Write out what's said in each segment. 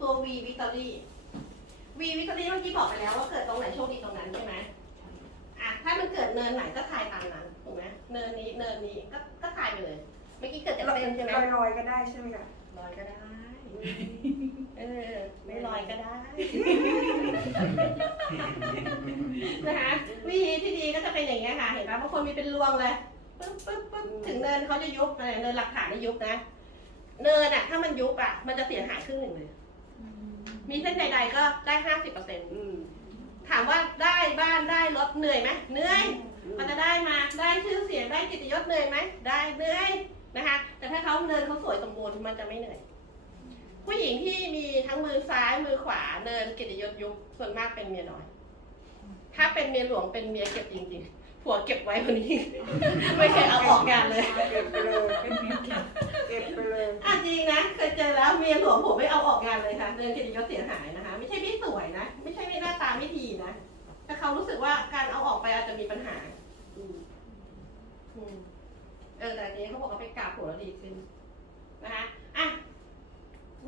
ตัว V Victory V Victory เมื่อกี้บอกไปแล้วว่าเกิดตรงไหนโชคดีตรงนั้นใช่ไหมอะถ้ามันเกิดเนินไหนก็ทายตามนั้นถูกไหมเนินนี้เนินนี้ก็ก็ทายไปเลย เมื่อกี้เกิดจากเส้นใช่ไหมลอยๆก็ได้ใช่ไหมคะลอยก็ได้ เออ ไม่ลอยก็ได้ นะคะวิธีที่ดีก็จะเป็นอย่างเงี้ยค่ะ เห็นไหมบางคนมีเป็นรวงเลยปึ๊บปึ๊บปึ๊บถึงเนินเขาจะยุบอะไรเนินหลักฐานนี่ยุบนะ เนินอะ ถ้ามันยุบอะ มันจะเสียหายครึ่งหนึ่งเลย มีเส้นใดๆก็ได้ห้าสิบเปอร์เซ็นต์อืมถามว่าได้บ้านได้รถเหนื่อยไหมเหนื่อยมันจะได้มาได้ชื่อเสียงได้กิตยศเหนื่อยไหมได้เหนื่อยนะคะ แต่ถ้าเขาเนินเขาสวยสมบูรณ์มันจะไม่เหนื่อย ผู้หญิงที่มีทั้งมือซ้ายมือขวาเนินกิตยศยุบส่วนมากเป็นเมียน้อย ถ้าเป็นเมียหลวงเป็นเมียเก็บจริงๆ ผัวเก็บไว้คนนี้ ไม่เคยเอาออกงานเลย เก็บไปเลยเป็นเมียเก็บเก็บไปเลยอะจริงนะเคยเจอแล้วเมียหลวงผมไม่เอาออกงานเลยค่ะเดินกิตยศเสียหายนะคะ ไม่ใช่ไม่สวยนะ ไม่ใช่ไม่หน้าตาไม่ดีนะ แต่เขารู้สึกว่าการเอาออกไปอาจจะมีปัญหาอืมอืมเออแต่อันนี้เขาบอกว่าไปกราบหัวแล้วดีขึ้นนะคะอะ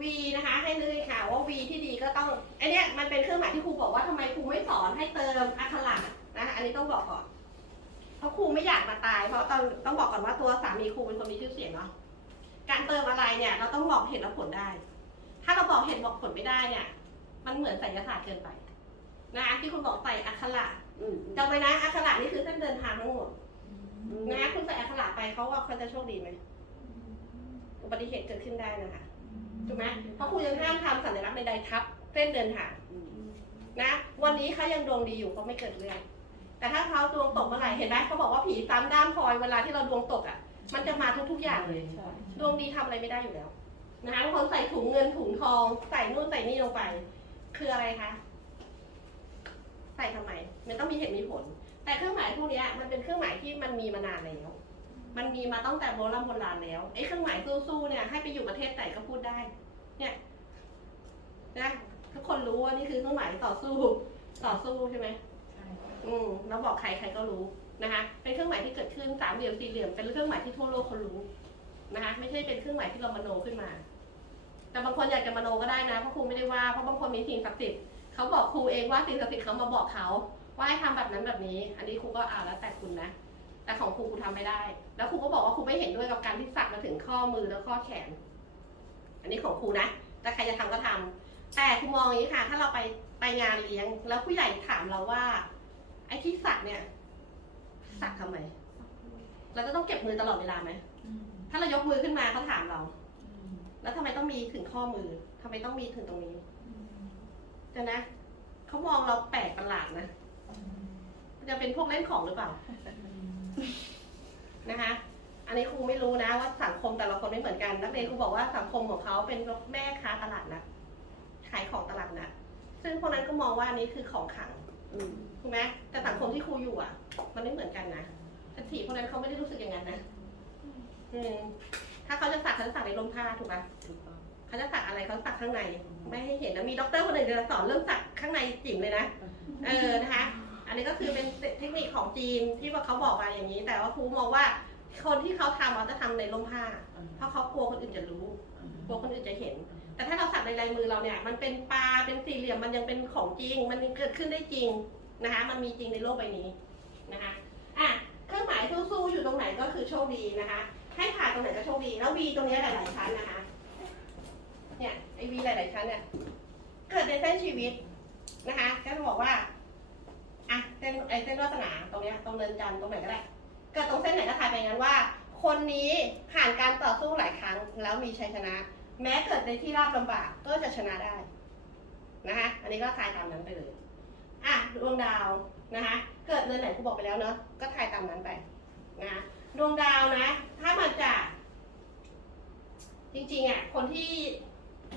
V นะคะ ให้นึกเลยค่ะว่า V ที่ดีก็ต้องอันเนี้ยมันเป็นเครื่องหมายที่ครูบอกว่าทำไมครูไม่สอนให้เติมอักขระนะคะอันนี้ต้องบอกก่อน เพราะครูไม่อยากมาตาย เพราะตอนต้องบอกก่อนว่าตัวสามีครูเป็นคนมีชื่อเสียงเนาะการเติมอะไรเนี่ย เราต้องบอกเหตุและผลได้ ถ้าเราบอกเหตุบอกผลไม่ได้เนี่ย มันเหมือนไสยศาสตร์เกินไปนะที่คุณบอกใส่อักขระจำไว้นะอักขระนี่คือเส้นเดินทางทั้งหมดนะคุณใส่อักขระไปเขาว่าเขาจะโชคดีไหมอุบัติเหตุเกิดขึ้นได้นะคะถูกไหมเพราะคุณยังห้ามทำสัญลักษณ์ใดๆทับเส้นเดินทางนะ วันนี้เขายังดวงดีอยู่เขาไม่เกิดเรื่อง แต่ถ้าเขาดวงตกเมื่อไหร่เห็นไหมเขาบอกว่าผีซ้ำด้ามพลอยเวลาที่เราดวงตกอะ มันจะมาทุกๆอย่างเลย ดวงดีทำอะไรไม่ได้อยู่แล้วนะคะบางคนใส่ถุงเงินถุงทองใส่นู่นใส่นี่ลงไป คืออะไรคะ ใส่ทำไม มันต้องมีเหตุมีผล แต่เครื่องหมายพวกเนี้ยมันเป็นเครื่องหมายที่มันมีมานานแล้วมันมีมาตั้งแต่โบราณโบราณแล้วไอ้เครื่องหมายสู้ๆเนี่ยให้ไปอยู่ประเทศไหนก็พูดได้ เนี่ยนะทุกคนรู้ว่านี่คือเครื่องหมายต่อสู้ต่อสู้ใช่ไหมใช่ อืมแล้วบอกใครใครก็รู้นะคะ เป็นเครื่องหมายที่เกิดขึ้นสามเหลี่ยมสี่เหลี่ยมเป็นเครื่องหมายที่ทั่วโลกเขารู้นะคะ ไม่ใช่เป็นเครื่องหมายที่เรามโนขึ้นมา แต่บางคนอยากจะมโนก็ได้นะเพราะครูไม่ได้ว่าเพราะบางคนมีสิ่งศักดิ์สิทธิ์เขาบอกครูเองว่าสิ่งศักดิ์สิทธิ์เขามาบอกเขาว่าให้ทำแบบนั้นแบบนี้ อันนี้ครูก็อ่าแล้วแต่คุณนะ แต่ของครูครูทำไม่ได้ แล้วครูก็บอกว่าครูไม่เห็นด้วยกับการที่สักมาถึงข้อมือแล้วข้อแขน อันนี้ของครูนะแต่ใครจะทำก็ทำ แต่ครูมองอย่างนี้ค่ะ ถ้าเราไปไปงานเลี้ยง แล้วผู้ใหญ่ถามเราว่า ไอ้ที่สักเนี่ย สักทำไม เราจะต้องเก็บมือตลอดเวลาไหม ถ้าเรายกมือขึ้นมาเขาถามเรา แล้วทำไมต้องมีถึงข้อมือทำไมต้องมีถึงตรงนี้แต่นะเขามองเราแปลกประหลาดนะจะเป็นพวกเล่นของหรือเปล่า นะคะ อันนี้ครูไม่รู้นะว่าสังคมแต่ละคนไม่เหมือนกัน นักเรียนครูบอกว่าสังคมของเขาเป็นแม่ค้าตลาดนัด ขายของตลาดนัดซึ่งพวกนั้นก็มองว่าอันนี้คือของขลังอืมถูกไหมแต่สังคมที่ครูอยู่อะ มันไม่เหมือนกันนะแต่ถีพวกนั้นเขาไม่ได้รู้สึกอย่างนั้นนะอืมถ้าเขาจะสักเขาจะสักในร่มผ้าถูกปะถูกต้องเขาจะสักอะไรเขาสักข้างใน ไม่ให้เห็นนะมีด็อกเตอร์คนหนึ่งจะสอนเรื่องสักข้างในจิ๋มเลยนะเออนะคะ อันนี้ก็คือเป็นเทคนิคของจีนที่ว่าเขาบอกมาอย่างนี้ แต่ว่าครูมองว่าคนที่เขาทำเขาจะทำในร่มผ้า เพราะเขากลัวคนอื่นจะรู้กลัวคนอื่นจะเห็น แต่ถ้าเราสักในลายมือเราเนี่ย มันเป็นปลา เป็นสี่เหลี่ยม มันยังเป็นของจริง มันเกิดขึ้นได้จริงนะคะ มันมีจริงในโลกใบนี้นะคะ อะ เครื่องหมายสู้ๆอยู่ตรงไหนก็คือโชคดีนะคะ ให้ผ่านตรงไหนก็โชคดี แล้ววีตรงนี้ยหลายๆชั้นนะคะ เนี่ยไอวีหลายๆชั้นเนี่ย เกิดในเส้นชีวิตนะคะก็จะบอกว่า อะ เส้นไอเส้นวาสนาตรงเนี้ย ตรงเดินจันทร์ตรงไหนก็ได้ เกิดตรงเส้นไหนก็ทายไปงั้นว่า คนนี้ผ่านการต่อสู้หลายครั้งแล้วมีชัยชนะ แม้เกิดในที่ราบลำบากก็จะชนะได้นะคะอันนี้ก็ทายตามนั้นไปเลยอะดวงดาวนะคะเกิดเดือนไหนครูบอกไปแล้วเนาะก็ทายตามนั้นไปนะคะดวงดาวนะ ถ้ามันจะจริงๆอะคนที่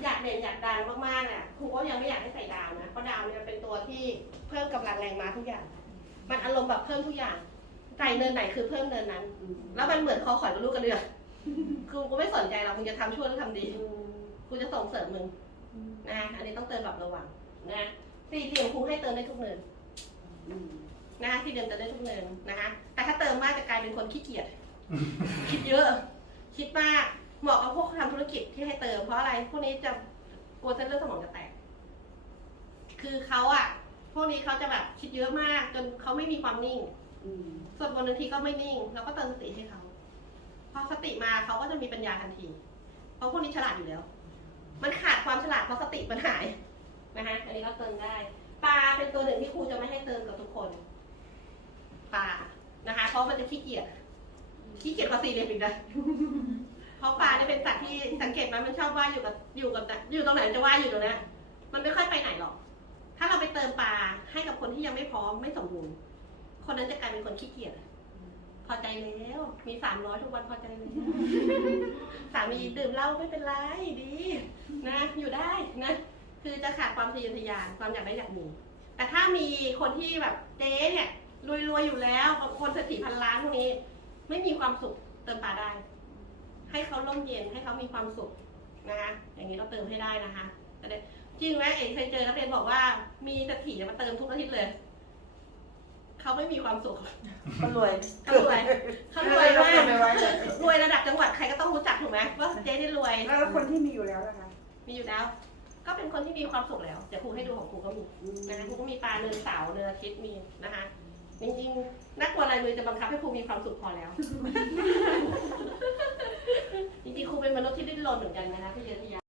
อยากเด่นอยากดังมากๆอะครูก็ยังไม่อยากให้ใส่ดาวนะเพราะดาวเนี่ยเป็นตัวที่เพิ่มกำลังแรงม้าทุกอย่าง มันอารมณ์แบบเพิ่มทุกอย่างใส่เนินไหนคือเพิ่มเนินนั้น แล้วมันเหมือนคอขอยกับลูกกระเดือก คือกูไม่สนใจเรามึงจะทำชั่วหรือทำดีอืมกูจะส่งเสริมมึงนะอันนี้ต้องเตือนแบบระวังนะสี่เหลี่ยมครูให้เติมได้ทุกเนินอืมนะคะที่เดิมเติมได้ทุกเนินนะคะ แต่ถ้าเติมมากจะกลายเป็นคนขี้เกียจ คิดเยอะ คิดมาก เหมาะกับพวกทำธุรกิจที่ให้เติมเพราะอะไร พวกนี้จะกลัวเส้นเลือดสมองจะแตก คือเขาอะพวกนี้เขาจะแบบคิดเยอะมาก จนเขาไม่มีความนิ่งอืมส่วนบนบางทีก็ไม่นิ่ง เราก็เติมสติให้เขาพ อสติมาเขาก็จะมีปัญญาทันที เพราะพวกนี้ฉลาดอยู่แล้ว มันขาดความฉลาดเพราะสติมันหายนะคะอันนี้ก็เติมได้ ปลาเป็นตัวหนึ่งที่ครูจะไม่ให้เติมกับทุกคน ปลานะคะ เพราะมันจะขี้เกียจ ขี้เกียจกว่าสี่เหลี่ยมอีกนะเพราะปลาเนี่ยเป็นสัตว์ที่สังเกตไหมมันชอบว่ายอยู่กับอยู่กับอยู่ตรงไหนมันจะว่ายอยู่ตรงนั้นมันไม่ค่อยไปไหนหรอก ถ้าเราไปเติมปลาให้กับคนที่ยังไม่พร้อมไม่สมบูรณ์ คนนั้นจะกลายเป็นคนขี้เกียจ พอใจแล้ว มีสามร้อยทุกวันพอใจแล้วสามีดื่มเหล้าไม่เป็นไรดีนะอยู่ได้นะคือจะขาดความทะเยอทะยานความอยากได้อยากมีแต่ถ้ามีคนที่แบบเจ๊เนี่ยรวยๆอยู่แล้วคนเศรษฐีพันล้านพวกนี้ ไม่มีความสุขเติมปลาได้ ให้เขาร่มเย็นให้เขามีความสุขนะคะอย่างนี้เราเติมให้ได้นะคะจะได้จริงไหมเอกเคยเจอนักเรียนบอกว่ามีเศรษฐีมาเติมทุกอาทิตย์เลย เขาไม่มีความสุขก็รวยเขารวยเขารวยมากไม่ไหวเลยรวยระดับจังหวัดใครก็ต้องรู้จักถูกไหมว่าเจ๊นี่รวยแล้วคนที่มีอยู่แล้วนะคะ มีอยู่แล้ว ก็เป็นคนที่มีความสุขแล้วเดี๋ยวครูให้ดูของครูก็มีอืมนะคะครูก็มีปลาเนื้อเสาเนื้ออาทิตย์มีนะคะจริงๆนักกลัวอะไรมือจะบังคับให้ครูมีความสุขพอแล้ว จริงๆครูเป็นมนุษย์ที่ดิ้นรนเหมือนกันนะคะที่เยอะที่ยา